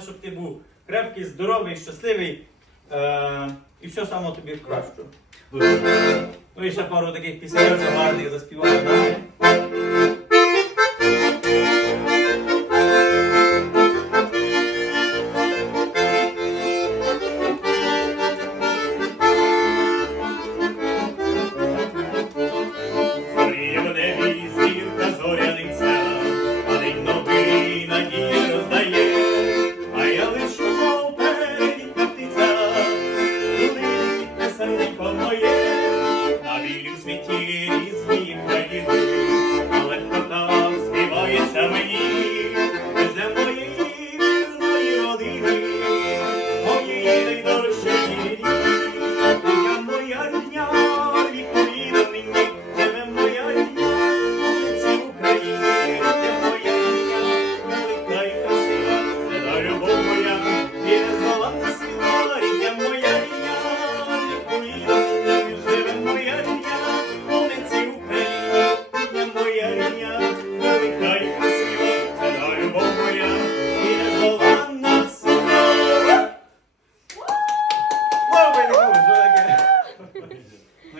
щоб ти був крепкий, здоровий, щасливий. Е, і все само тобі краще. Ну і ще пару таких пісень гарних заспіваю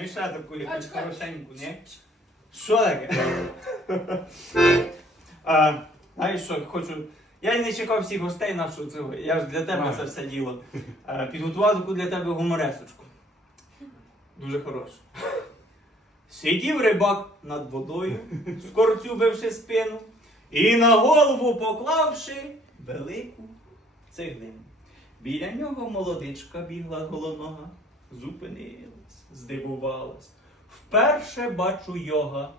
і ще таку якусь хорошеньку, ні? Що таке? А, знаєш що, хочу. Я не чекав всіх гостей нашого цього. Я ж для тебе це все діло. А, підготував таку для тебе гуморесочку. Дуже хорошу. Сидів рибак над водою, скорцюбивши спину, і на голову поклавши велику цеглину. Біля нього молодичка бігла голонога, зупинилась, здивувалась. Вперше бачу йога.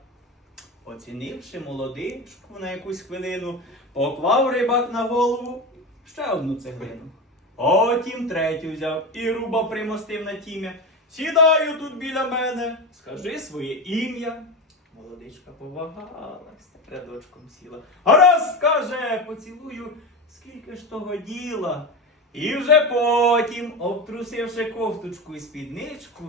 Оцінивши молодичку на якусь хвилину, поклав рибак на голову ще одну цеглину. Потім третю взяв і руба примостив на тім'я. Сідаю тут біля мене, скажи своє ім'я. Молодичка повагалась, рядочком сіла. Гаразд, каже, поцілую, скільки ж того діла. І вже потім, обтрусивши кофточку і спідничку,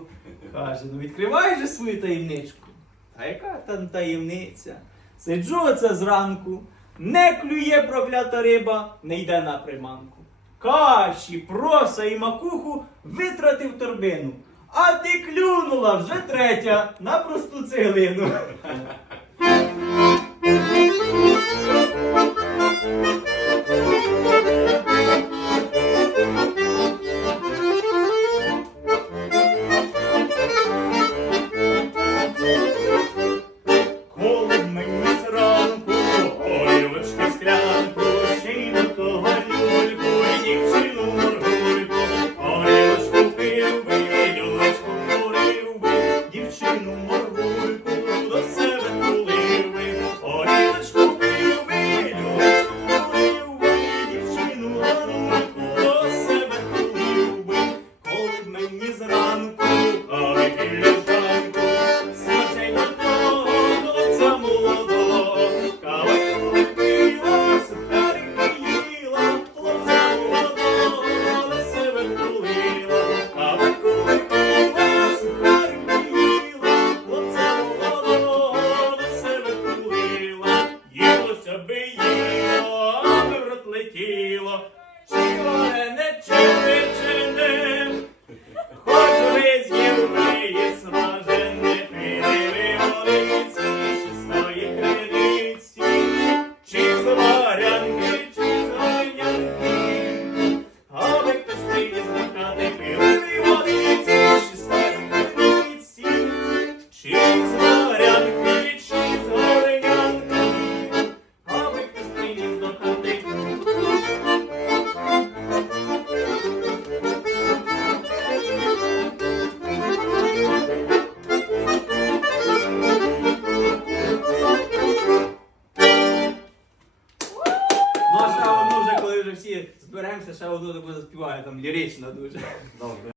каже: ну відкривай же свою таємничку. А яка там таємниця? Сиджу оце зранку, не клює проклята риба, не йде на приманку. Каші, проса і макуху витратив торбину. А ти клюнула вже третя на просту цеглину. Всі зберемося, ще одну таку заспіваю, там лірично дуже. Добре.